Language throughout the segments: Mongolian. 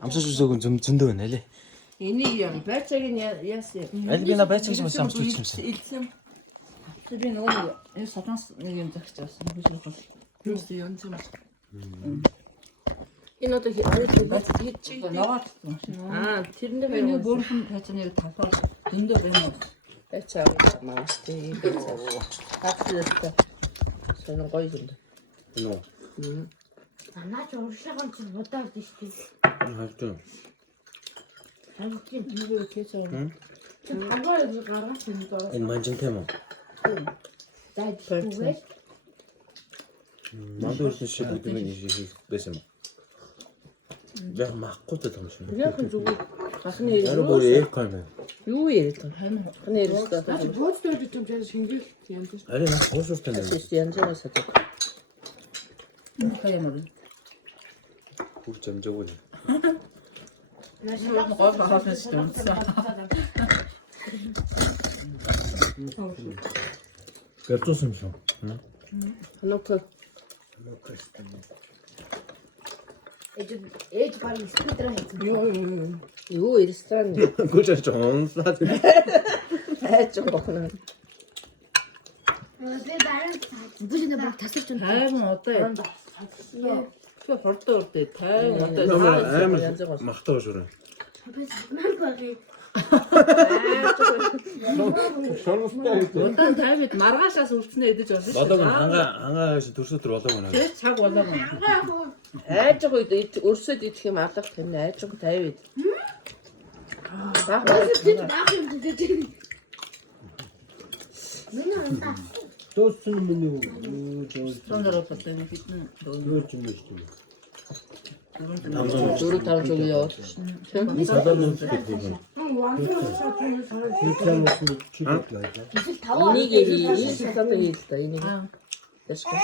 암소주석은 좀 зөндөө байна лээ. Энийг яа байцааг нь яасан. Аль би на байцаагч бас амч үзчихсэн. Би нөгөө энэ сатанс нэг юм загч байсан. Плюс юм юм. Энэ одоо хийчих наваад. Тэрнээ би нэг бүрхэн байцааны тавхаар дөндөө байна. Байцааг маастай байцаа. Хатдаг. Сонир гоё юм. Нөө. Анаач уршаахан ч удаад шүү дээ. Хайртай. Хамгийн дүүгээ кэсээ. Хагаар гаргаж энэ доо. Энэ манжинтай юм уу? Зайдгүй. Мандуурсан шиг гэдэг нь хийх байсан юм. Яг махгүй дээ юм шиг. Яг зүгээр хахны Яг бүр эйкон байна. юу яриад байна? Хахны ярьсан. Наач бууз дөрөж юм яаж шингэл янз. Арай нах уушуртай юм. Янз янз сатаг. Хаямаа. Бүр жамжаагүй. Гол хахаас юм. Гэртусэн юм. Ханаа Ээж барин скутер хийсэн. юу ресторан Гүчэж онсаад. хайж бохно. Би барин бүжиндээ баг тасалж байна. Тайван одоо тэгээ хордоо урдээ тайван одоо Амар махтаа шураа. Би ман баги. удаан тайвад маргаашаас үлдснээ идэж болно шүү. Болоог хангаа төрсөдөр болоог байна. Тэр цаг болоог. Айж байгаа үед өрсөд идэх юм алга тань айж байгаа тайвад. Бид баг юм дэж. Миний унтаа. Тооцсон юм уу? Сонор болтой юм бидэн. Юу ч юм биш тийм. 4-5 жил явуулсан. Садаа нүд гэдэг юм. Ихэм усны чиглэлээ. Эсвэл таваа. Энийг хийх та энийг. Тэсгэ.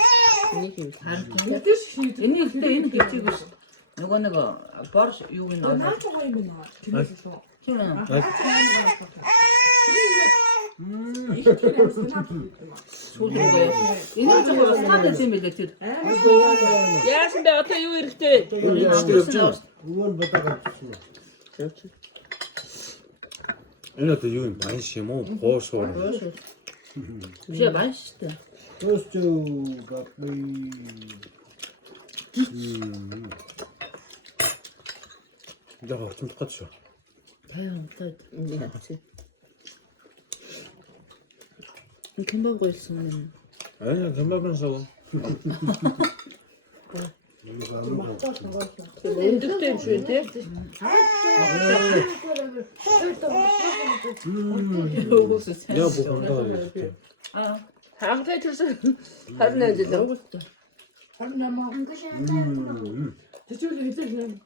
Энийг хийх. Энийг ихтэй энэ хийчих биш. Нөгөө нэг борш юу гэнэ. Наач гоё юм байна. Тэрээс шүү. Тийм ээ. Сүүлдээ. Энэ ч гоё санаад юм билээ тэр. Яасан бэ одоо юу эрэхтэй? Уул бадагаад чинь. Энэ одоо юу юм банш юм уу? Хоошоор. Жи банш шүү. Тооцсон гапны. Яг орчим тухайд шүү. Тайван тайд ингэ хацээ. Кэмбэг гойлсон юм. Аа гэмбэн сав. Эндэгтэй юм шүү тий. Яа бухандаа юм. Аа хангай төрсөн. Харин ажиллаа. Харин намаа. Тэчүүл хэлээ.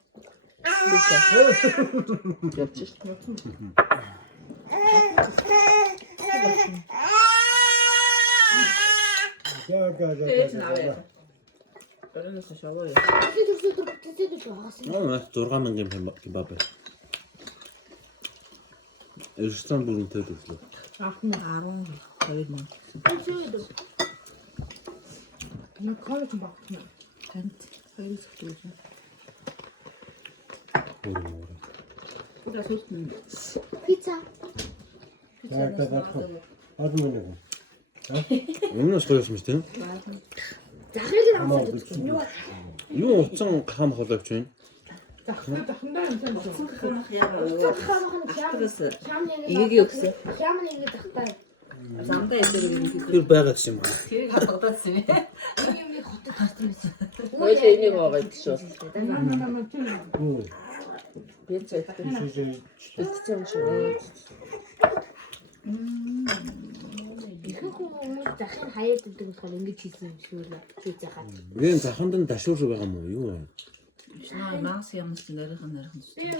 Явчих. Тэйч наваа. Тэрнээс шаваа. Аа 6000 кебаб. Ресторан бүрэнтэй төрлөө. Ахны 12 мөн. Нэг коллеж багтна. Тант 2 зөвхөн. Уdah сүүлтэн. Пицца. Адмын. Энэ нь гоё юм шүү дээ. Захирал аваад юу? Юу утсан хам холовч байна. Дахандаа юм сайн Игийг өгсөн. Хямны ингэ тахтай. Замдаа эсрэг юм хийх. Тэр байгаа юм аа. Тэрийг хатгадсан юм. Энэ юм хотод тастай байсан. Хоёул энийг байгаа гэж бол. Би цайтай. Бэлтсэн шүү. Ихэнх хүмүүс захын хаяад өгдөг болохоор ингэж хийсэн юм шүү дээ. Пиццахаа. Энэ заханд нь дашуур байгаа юм уу? Юу вэ? Наас ямс нэрхэн. Тэгээ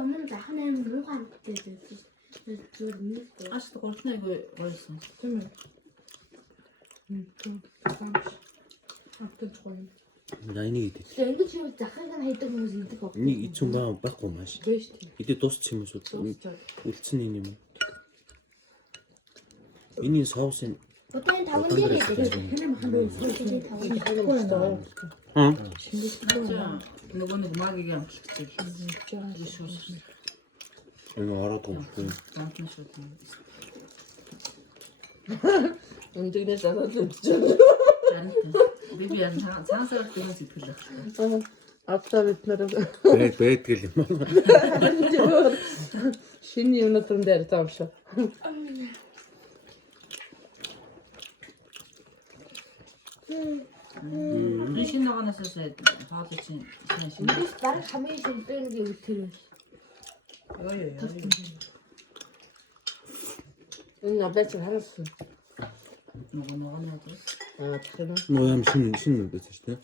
өмнө захын аим руухан гэдэг. Зүгээр нэг. Аш гуртнаа гойсон. тийм ээ. Автод гоё. Найны идэв. Тэгээ ингэж юу захыг нь хайдаг хүмүүс идэг баг. Нэг ицэн байхгүй маш. Биш тийм. Идэ дуусчих юм шүү. Үлдсэн юм. Миний соусын 보통 답은 얘기해 드려. 요거는 음악이게 안 시키지. 이거 알아도 없고. 운전해서 비비안 상사를 뜨면서 빌려. Атаа бид нэр байдаг юм аа. шиний өнөдрөн дээр таавш. 신나가나서 하도 진 우리 나랑 가면이 좀 뜨는 게 우트를. Энэ аваач харсан. 뭐가 나도. Аа тэгэхээр Ноём шин байсан шүү дээ.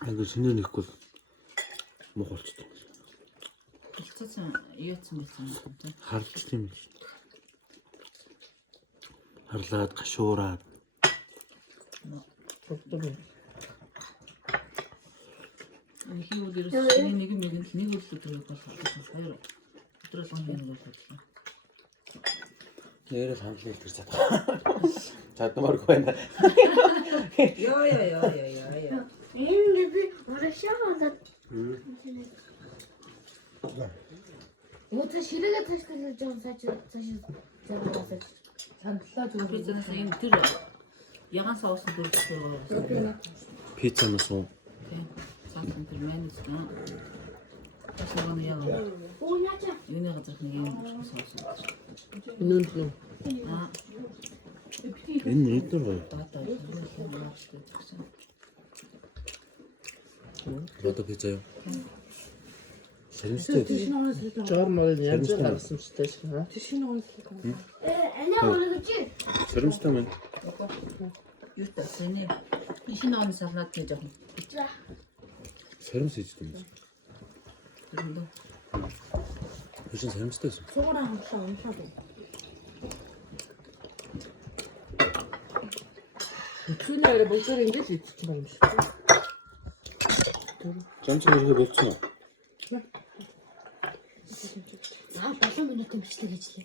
Англи шинэ нэхгүй мохолчтой. 일차선 이어쯤 있었는데. Харлж тийм биш. Харлаад гашуураад бүгд 이후로 нэг үлээ 들어갈 것 같아서 хоёр өдрөөс хоног нэг болчихлоо. нэрэл хамлал тэр цаад. Чадмааргүй байна. 야야야야야야. 근데 우리 시험하다. 뭐다 시르게 타시는 좀 사실 제가 сандлаа зүгээр 그래서 이 들어. 야간 사우스 들어. Пиццанаас уу. 잠깐 들면 있어. 다시 가는 야간. 오냐자. 윤혜 같은 게 사우스. нүнлээ. 아, Энэ нэтэр гоё. 맞다. Одоо пиццаа юу? Шаримстай. Жормол янз бүр гаргасан ч тааш. Тишин онцлог. 아니야 모르겠지. Шаримстай маань. 유다 세네. 이신 나오는 살라트 되죠. 자. Саримс хийж дээ. 그런데 Хөшин саримстай байсан. 소고랑 엄청 돼. Түүнээр бүгдээр ингэж идчих юм шиг. Жамч хэрэгэ болцсон уу? 아, 벌써 минут 음식도 해주래.